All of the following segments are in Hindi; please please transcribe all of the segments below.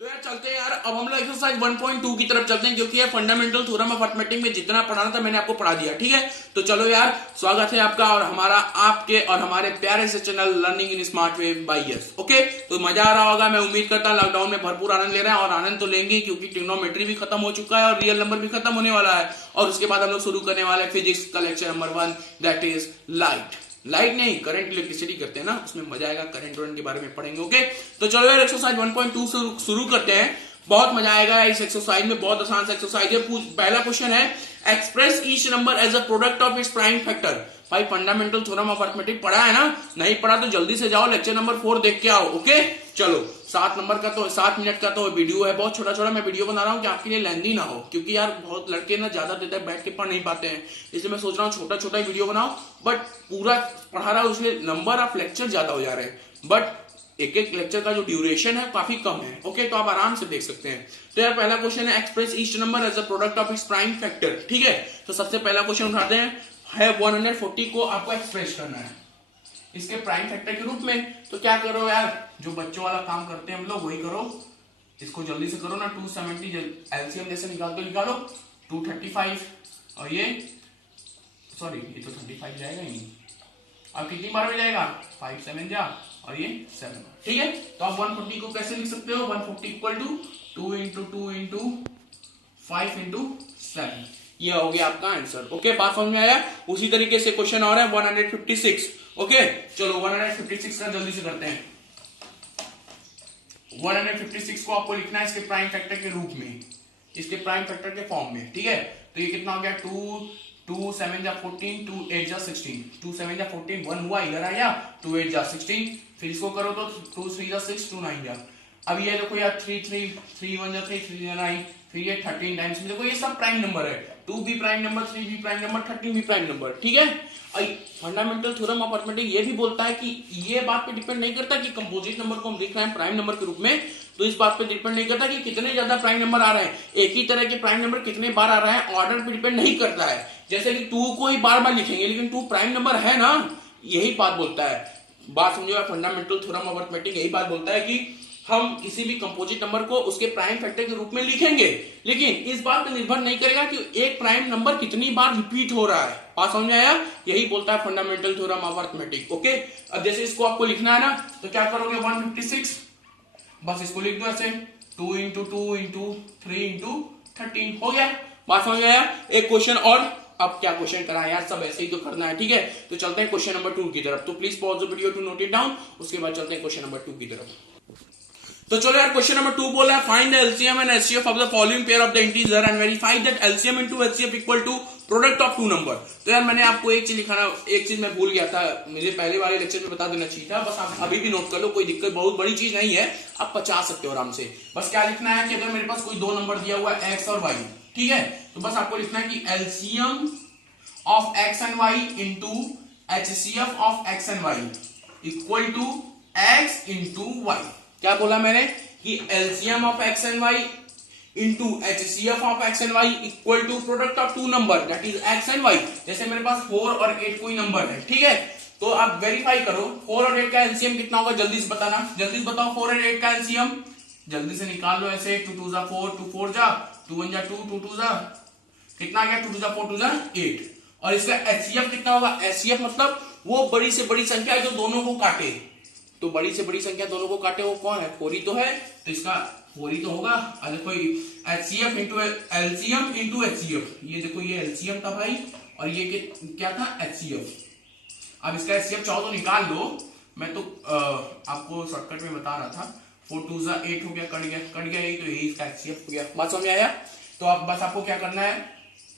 तो यार चलते हैं यार, अब हम लोग एक्सरसाइज 1.2 की तरफ चलते हैं, क्योंकि ये फंडामेंटल थ्योरम ऑफ अरिथमेटिक में जितना पढ़ाना था मैंने आपको पढ़ा दिया। ठीक है, तो चलो यार, स्वागत है आपका और हमारा आपके और हमारे प्यारे से channel learning in smart way by yes. Okay, तो मजा आ रहा होगा, मैं उम्मीद करता हूँ लॉकडाउन में भरपूर आनंद ले रहे हैं, और आनंद तो लेंगे क्योंकि ट्रिग्नोमेट्री भी खत्म हो चुका है और रियल नंबर भी खत्म होने वाला है। और उसके बाद हम लोग शुरू करने वाले फिजिक्स का lecture number 1, that is light नहीं, करंट इलेक्ट्रिसिटी करते हैं ना, उसमें मजा आएगा, करंट वरंट के बारे में पढ़ेंगे। ओके, तो चलो यार एक्सरसाइज 1.2 शुरू करते हैं। बहुत मजा आएगा इस एक्सरसाइज में, बहुत आसान सा एक्सरसाइज है। पहला क्वेश्चन है, express each number as a product of its prime factor. भाई फंडामेंटल थ्योरम ऑफ अरिथमेटिक पढ़ा है ना, नहीं पढ़ा तो जल्दी से जाओ लेक्चर नंबर 4 देख के आओ। ओके चलो, 7 मिनट का तो वीडियो है, बहुत छोटा छोटा मैं वीडियो बना रहा हूँ कि आपके लिए लेंदी ना हो, क्योंकि यार बहुत लड़के ना ज्यादा देर तक बैठ के पढ़ नहीं पाते हैं, इसलिए मैं सोच रहा हूँ छोटा छोटा वीडियो बनाओ, बट पूरा पढ़ा रहा हूँ इसलिए नंबर ऑफ लेक्चर ज्यादा हो जा रहे हैं, बट एक एक लेक्चर का जो ड्यूरेशन है काफी कम है। ओके, तो आप आराम से देख सकते हैं। तो यार पहला क्वेश्चन है, express each number as a product of its prime factor. ठीक है, तो सबसे पहला क्वेश्चन उठाते हैं, 140 को आपको एक्सप्रेस करना है इसके प्राइम फैक्टर के रूप में। तो क्या करो यार, जो बच्चों वाला काम करते हैं हम लोग वही करो, इसको जल्दी से करो ना। 270 एलसीएम जैसे निकालो 235, और ये सॉरी ये तो 35 जाएगा ही नहीं, अब कितनी बार में जाएगा, 5 7 जा, और ये 7। ठीक है, तो आप 140 को कैसे लिख सकते हो, 140 equal to 2 into 2 into 5 into 7, ये हो गया आपका आंसर। ओके, बात समझ में आया। उसी तरीके से क्वेश्चन और है 156। ओके चलो 156 का जल्दी से करते हैं। 156 को आपको लिखना है इसके प्राइम फैक्टर के रूप में, इसके प्राइम फैक्टर के फॉर्म में। ठीक है, तो ये कितना हो गया, 2 7 जा 14, 2 8 जा 16, 2 7 जा 14, 1 हुआ इधर आया, 2 8 जा 16, फिर इसको करो तो 2 3 जा 6, 2 9 जा। अब ये देखो यार 3 3 3 1 जा 3, 3 जा 9, फिर ये 13 टाइम्स में, देखो ये सब प्राइम नंबर है, 2 भी प्राइम नंबर, 3 भी प्राइम नंबर, 13 भी प्राइम नंबर। ठीक है, फंडामेंटल थ्योरम ऑफ अरिथमेटिक ये भी बोलता है कि ये बात पे डिपेंड नहीं करता कि कंपोजिट नंबर को हम लिख रहे हैं प्राइम नंबर के रूप में, तो इस बात पे डिपेंड नहीं करता कि कितने ज्यादा प्राइम नंबर आ रहे हैं, एक ही तरह के प्राइम नंबर कितने बार आ रहे हैं, ऑर्डर पे डिपेंड नहीं करता है। जैसे कि 2 को ही बार बार लिखेंगे लेकिन 2 प्राइम नंबर है ना, यही बात बोलता है। बात समझो, फंडामेंटल थ्योरम ऑफ अरिथमेटिक यही बात बोलता है कि हम किसी भी कंपोजिट नंबर को उसके प्राइम फैक्टर के रूप में लिखेंगे, लेकिन इस बात पर निर्भर नहीं करेगा कि एक प्राइम नंबर कितनी बार रिपीट हो रहा है। बात समझ में आया, यही बोलता है fundamental theorem of arithmetic. Okay, अब जैसे इसको आपको लिखना है ना, तो क्या करोगे, 156 बस इसको लिख दो ऐसे, 2 इंटू 2 इंटू 3 इंटू 13 हो गया। बात समझ में आया। एक क्वेश्चन और, अब क्या क्वेश्चन करा है यार, सब ऐसे ही तो करना है। ठीक है, तो चलते हैं क्वेश्चन नंबर 2 की तरफ। तो please pause the video to note it down, उसके बाद चलते हैं क्वेश्चन नंबर 2 की तरफ। तो चलो यार, क्वेश्चन नंबर 2 बोला है, find the LCM and HCF of the following pair of the integer and verify that LCM into HCF equal to product of 2 number. तो यार मैंने आपको एक चीज मैं भूल गया था, मुझे पहले वाले लेक्चर में बता देना चाहिए था, बस आप अभी भी नोट कर लो, कोई दिक्कत, बहुत बड़ी चीज नहीं है, आप बचा सकते हो आराम से। बस क्या लिखना है कि अगर मेरे पास कोई 2 नंबर दिया हुआ है एक्स और वाई, ठीक है, तो बस आपको लिखना है कि LCM of X and Y into HCF of X and Y equal to X into Y. क्या बोला मैंने कि LCM of X and Y into HCF of X and Y equal to product of 2 number that is X and Y. जैसे मेरे पास 4 और 8 कोई नंबर है, ठीक है, तो आप वेरीफाई करो 4 और 8 का एलसीएम कितना होगा, जल्दी से बताना, जल्दी से बताओ 4 और 8 का एलसीएम, जल्दी से निकाल लो ऐसे, 2 2 जा 4, 2 4 जा, 2 1 जा 2, 2 2 जा कितना आ गया, 2 2 जा 4, 2 जा 8। और इसका एचसीएफ कितना होगा, एचसीएफ मतलब वो बड़ी से बड़ी संख्या जो दोनों को काटे, तो बड़ी से बड़ी संख्या दोनों को काटे वो कौन है, 4 ही तो है, तो इसका 4 ही तो होगा। अगर कोई HCF into LCM into HCF, ये देखो ये एलसीएम था भाई, और ये क्या था, एचसीएफ। अब इसका एचसीएफ चाहो तो निकाल लो, मैं तो आपको शॉर्टकट में बता रहा था। 4 2 जा 8 हो गया, कट गया यही, तो यही इसका एचसीएफ हो गया। बात समझ में आया। तो अब बस आपको क्या करना है,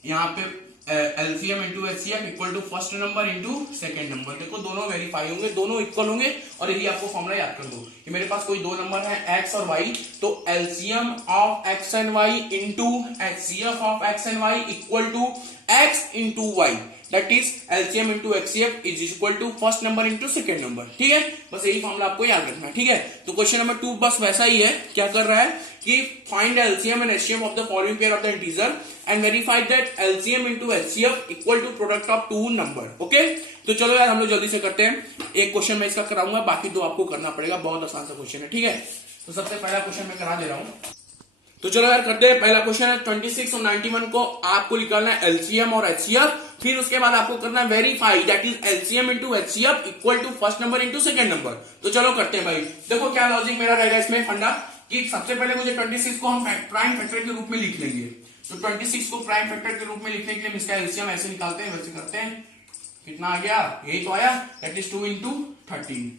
यहाँ पे LCM into HCF equal to first number into second number, देखो दोनों वेरीफाई होंगे, दोनों इक्वल होंगे, और यही आपको फॉर्मूला याद कर दो कि मेरे पास कोई 2 नंबर है एक्स और वाई, तो LCM of X and Y into HCF of X and Y equal to X into Y, that is LCM into HCF is equal to first number into second number. ठीक है, बस यही फॉर्मूला आपको याद रखना है। ठीक है, तो क्वेश्चन नंबर 2 बस वैसा ही है, क्या कर रहा है कि find LCM and HCF of the following pair of the integer and verify that LCM into HCF equal to product of 2 number. Okay, तो चलो यार हम लोग जल्दी से करते हैं। एक क्वेश्चन मैं इसका कराऊंगा, बाकी दो आपको करना पड़ेगा, बहुत आसान सा क्वेश्चन है, ठीक है। तो सबसे पहला क्वेश्चन मैं करा दे रहा हूं। तो चलो यार करते हैं। पहला क्वेश्चन है 26 और 91 को आपको निकालना है एलसीएम और एचसीएफ, फिर उसके बाद आपको करना है verify, that is LCM into HCF equal to first number into second number. तो चलो करते हैं भाई। देखो क्या लॉजिक मेरा रहेगा इसमें फंडा, कि सबसे पहले मुझे 26 को हम प्राइम फैक्टर के रूप में लिख लेंगे। तो 26 को प्राइम फैक्टर के रूप में लिखने के लिए इसका एलसीएम ऐसे निकालते हैं, वैसे करते हैं। कितना आ गया, यही तो आया, दैट इज 2 इंटू 13।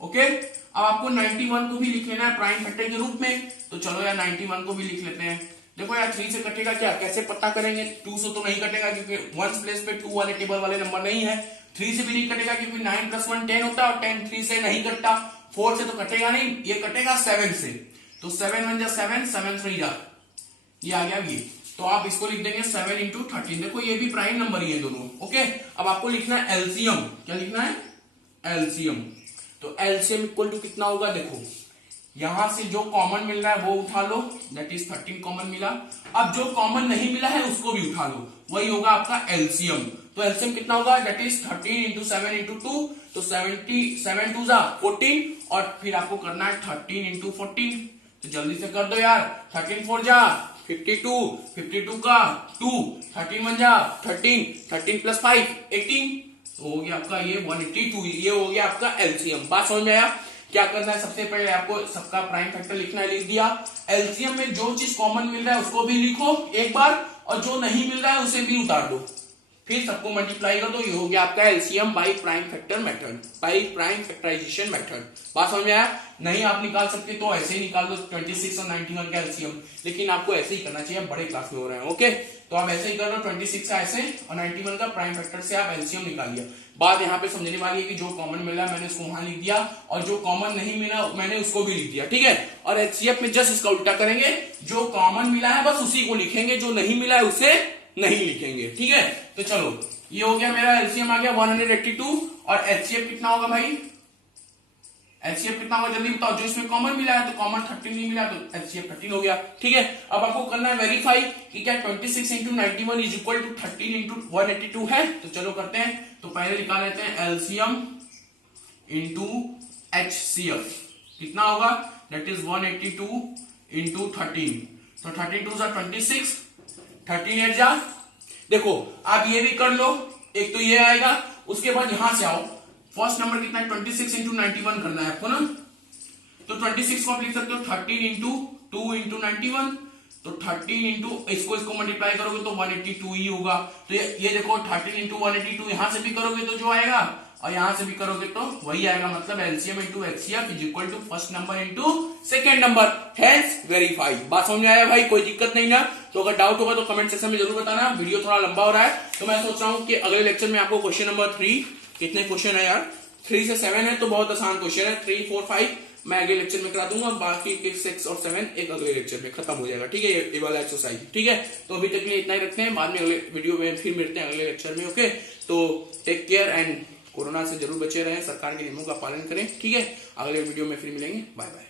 ओके, अब आपको 91 को भी लिख लेना है प्राइम फैक्टर के रूप में। तो चलो यार 91 को भी लिख लेते हैं। देखो यार 3 से कटेगा क्या, कैसे पता करेंगे, 2 से तो नहीं कटेगा क्योंकि 1 प्लेस पे 2 वाले टेबल वाले नंबर नहीं है। 3 से भी नहीं कटेगा क्योंकि 9 + 1 10 होता है और 10 3 से नहीं कटता। 4 से तो कटेगा नहीं, ये कटेगा 7 से। तो 7 1 जा 7, 7 3 जा, ये आ गया ये। तो आप इसको लिख देंगे 7 इंटू 13। देखो ये भी प्राइम नंबर ही है दोनों। ओके, अब आपको लिखना है एलसीएम। क्या लिखना है, एलसीएम। तो एलसीएम इक्वल टू कितना होगा, देखो यहां से जो कॉमन मिल रहा है वो उठा लो, दैट इज 13 कॉमन मिला। अब जो कॉमन नहीं मिला है उसको भी उठा लो, वही होगा आपका एलसीएम। तो एलसीएम कितना होगा, दैट इज 13 इंटू 7 इंटू 2, तो 7 2 जा 14, और फिर आपको करना है 13 इंटू 14। तो जल्दी से कर दो यार, 13 4 जा 52, 52 का 2, 13 1 जा 13, 13 + 5 18। तो हो गया आपका ये 182, ये हो गया आपका एलसीएम। बात समझ में आया। क्या करना है, सबसे पहले आपको सबका प्राइम फैक्टर लिखना है, लिख दिया। एलसीएम में जो चीज कॉमन मिल रहा है उसको भी लिखो एक बार, और जो नहीं मिल रहा है उसे भी उतार दो, फिर सबको मल्टीप्लाई कर दो। ये हो गया आपका LCM by prime factor method, by prime factorization method. बात समझ में आया। नहीं आप निकाल सकते तो ऐसे ही निकाल दो 26 और 91 का एलसीएम, लेकिन आपको ऐसे ही करना चाहिए, बड़े क्लास में हो रहे हैं। ओके, तो आप ऐसे ही कर लो, 26 का ऐसे और 91 का प्राइम फैक्टर से आप एलसीएम निकालिए। बात यहाँ पे समझने वाली है कि जो कॉमन मिला मैंने उसको वहां लिख दिया, और जो कॉमन नहीं मिला मैंने उसको भी लिख दिया, ठीक है। और एचसीएफ में जस्ट इसका उल्टा करेंगे, जो कॉमन मिला है बस उसी को लिखेंगे, जो नहीं मिला है उसे नहीं लिखेंगे, ठीक है। तो चलो ये हो गया मेरा एलसीएम आ गया 182, और एचसीएफ कितना होगा भाई, एचसीएफ कितना होगा जल्दी बताओ। जो इसमें कॉमन मिला है तो कॉमन 13 नहीं मिला, तो एचसीएफ 13 हो गया, ठीक है। अब आपको करना है वेरीफाई कि क्या 26 into 91 is equal to 13 into 182 है। तो चलो करते हैं। तो पहले निकाल लेते हैं एलसीएम इंटू एचसीएफ, कितना होगा, दैट इज 182 इंटू 13। तो 13 2 जा 26, 13 8 जा। देखो आप ये भी कर लो, एक तो ये आएगा, उसके बाद यहां से आओ, फर्स्ट नंबर कितना है 26 इंटू 91 करना है आपको ना। तो 26 को आप लिख सकते हो 13 इंटू 2 इंटू 91, तो 13 इंटू इसको मल्टीप्लाई करोगे तो 182 ही होगा। तो ये देखो 13 इंटू 182 यहां से भी करोगे तो जो आएगा, और यहां से भी करोगे तो वही आएगा, मतलब LCM into HCF is equal to first number into second number, hence verify. बात समझ में आया भाई, कोई दिक्कत नहीं ना। तो अगर डाउट होगा तो कमेंट सेक्शन में जरूर बताना। वीडियो थोड़ा लंबा हो रहा है, तो मैं सोच रहा हूं कि अगले लेक्चर में आपको क्वेश्चन नंबर 3, कितने क्वेश्चन है यार, 3 से 7 है, तो बहुत आसान क्वेश्चन है, 3 4 5 मैं अगले लेक्चर में करा दूंगा, बाकी 6 और 7 एक अगले लेक्चर में खत्म हो जाएगा, ठीक है, ये वाला एक्सरसाइज, ठीक है। तो अभी तक के लिए इतना ही रखते हैं, बाद में अगले वीडियो में फिर मिलते हैं अगले लेक्चर में। ओके, तो टेक केयर एंड कोरोना से जरूर बचे रहें, सरकार के नियमों का पालन करें, ठीक है। अगले वीडियो में फिर मिलेंगे, बाय बाय।